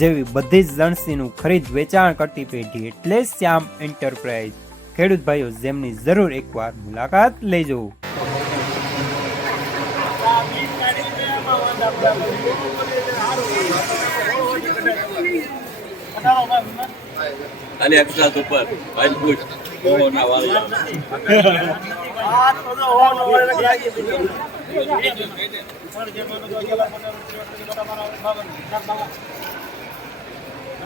જેવી બધી જ લણસીનું ખરીદ વેચાણ કરતી પેઢી એટલે શ્યામ એન્ટરપ્રાઇઝ. ખેડૂત ભાઈઓ, જેમની જરૂર એકવાર મુલાકાત લેજો. અને અક્ષરાત ઉપર રાજપૂત ના વાળા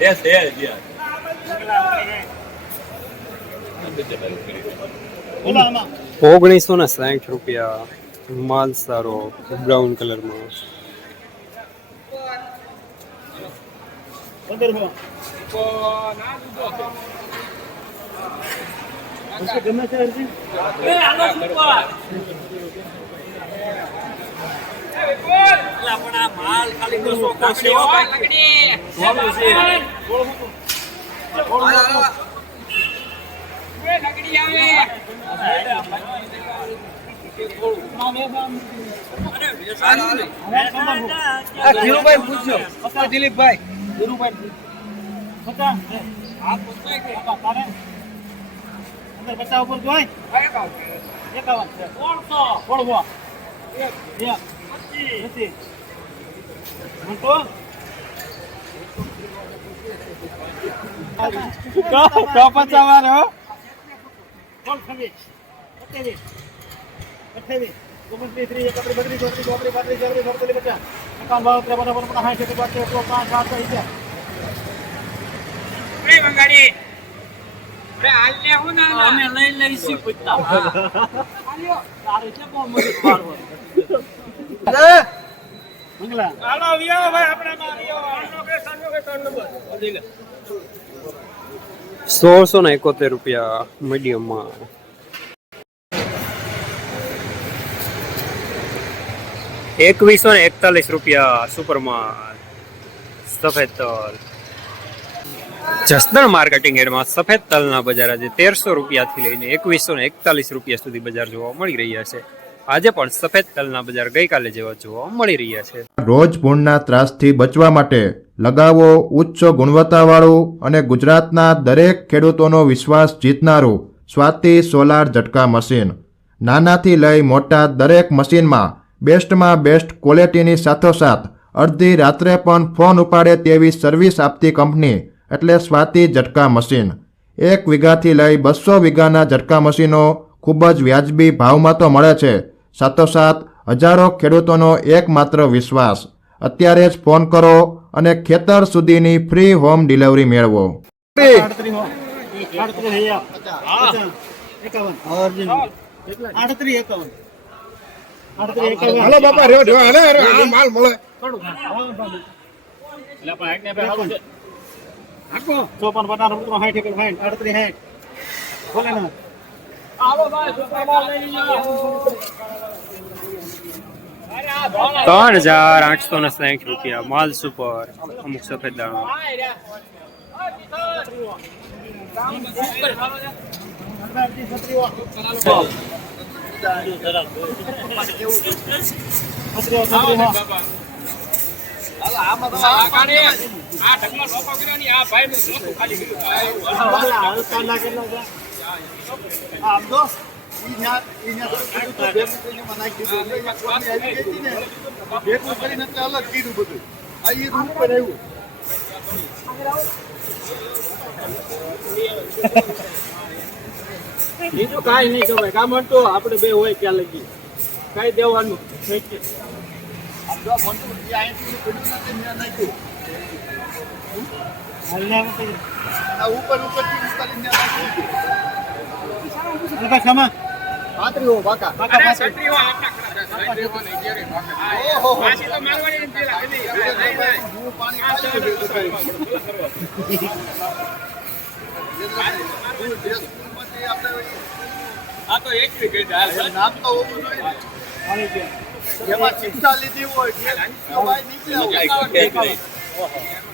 Yes, yes, yes. ઓગણીસો ને સાઠ રૂપિયા માલ સારો બ્રાઉન કલરમાં ધીરુભાઈ પૂછજો દિલીપભાઈ ધીરુભાઈ અંદર પચાસ ઉપર જોઈ અમે લઈ લઈશું પૂછતા. સોળસો ને એકોતેર રૂપિયા મીડિયમમાં. એકવીસો ને એકતાલીસ રૂપિયા સુપરમાં સફેદ તલ. જસદણ માર્કેટિંગ યાર્ડમાં સફેદ તલના બજાર આજે તેરસો રૂપિયાથી લઈને એકવીસો ને એકતાલીસ રૂપિયા સુધી બજાર જોવા મળી રહ્યા છે. આજે પણ સફેદ તલના બજાર ગઈકાલે જેવા જોવા મળી રહ્યા છે. રોજ ભૂણના ત્રાસથી બચવા માટે લગાવો ઉચ્ચ ગુણવત્તાવાળું અને ગુજરાતના દરેક ખેડૂતોનો વિશ્વાસ જીતનારું સ્વાતિ સોલાર ઝટકા મશીન. નાનાથી લઈ મોટા દરેક મશીનમાં બેસ્ટમાં બેસ્ટ ક્વોલિટીની સાથોસાથ અડધી રાત્રે પણ ફોન ઉપાડે તેવી સર્વિસ આપતી કંપની એટલે સ્વાતિ ઝટકા મશીન. એક વીઘાથી લઈ બસો વીઘાના ઝટકા મશીનો ખૂબ જ વ્યાજબી ભાવમાં તો મળે છે. સાથોસાથ હજારો ખેડૂતોનો એકમાત્ર વિશ્વાસ. અત્યારે જ ફોન કરો અને ખેતર સુધીની ફ્રી હોમ ડિલિવરી મેળવો. હાલો બાપા રેવ રેવ હાલે માલ મળે. ચોપન પચાસ રૂપિયા સાઠ એકર સાઠ આડત્રીસ સાઠ બોલે ના ત્રણ હજાર આઠસો ને સાઠ રૂપિયા માલ સુપર અમુક સફેદ દાણો આમ તો આ તો કીધું તો ભેગું કરીને મને નાખી દીધું એટલે ઈ કોની આવી ગઈ હતી ને ભેગું કરીને એટલે અલગ કીધું બધું બીજું કાંઈ નહીં કહેવાય કામ તો આપણે બે હોય ત્યાં લગી કઈ દેવાનું હાલને આવે તો. અરે ભાઈ ક્ષમા. પાકા પાછી. આ તો એક બસ. આવી ગયા. એમાં ચિંતા લીધી હોય. છત્રી પંચોતેર. ઓળખી?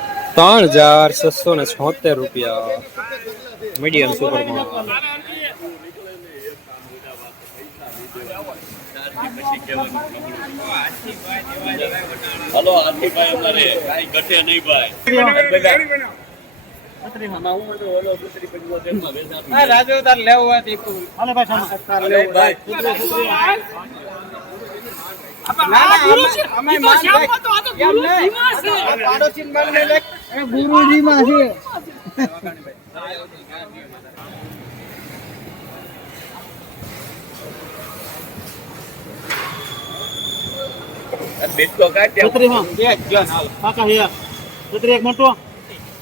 ત્રણ હજાર છસો ને છોતેર રૂપિયા મીડિયમ સુપરમાં પછી કહેવાનું. હલો આથી ભાઈ અમારે કાંઈ ઘટે નહીં ભાઈ છત્રીમાં. આમાં હું તો ઓલો દૂસરી પંચોતેરમાં વેચાતું. રાજુ તાર લેવું હોય તો તું હાલે ભાઈ ક્ષમા. અરે ભાઈ છત્રી, છત્રી. ના ના અમે- અમે માન ભાઈ એમ નહીં પાડોશી માન ને લેખ ગુરુજીમાં છે હાલ. છત્રી એક મોટો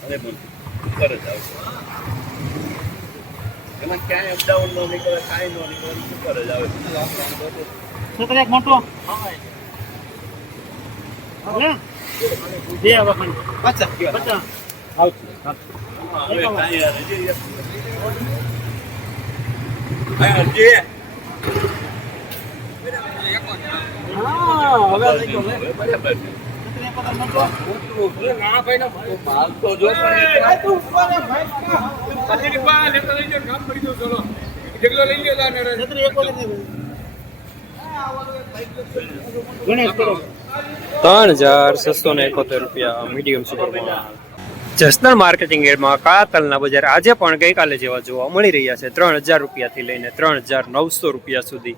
અરે બોલ. ઉપર જ એમાં ક્યાંય અપડાઉન નો નીકળે કાંઈ નો નીકળે ઉપર જ આવે છત્રી એક મોટો હાલે? બે હવે ખાલી. પચાસ પચાસ. હવે લઈ ગયો ત્રણ હજાર છસો ને એકોતેર રૂપિયા મીડિયમ સુપરમાં જસનલ માર્કેટિંગ એડમાં કાળા તલના બજાર આજે પણ ગઈકાલે જેવા જોવા મળી રહ્યા છે. ત્રણ હજાર રૂપિયાથી લઈને ત્રણ હજાર નવસો રૂપિયા સુધી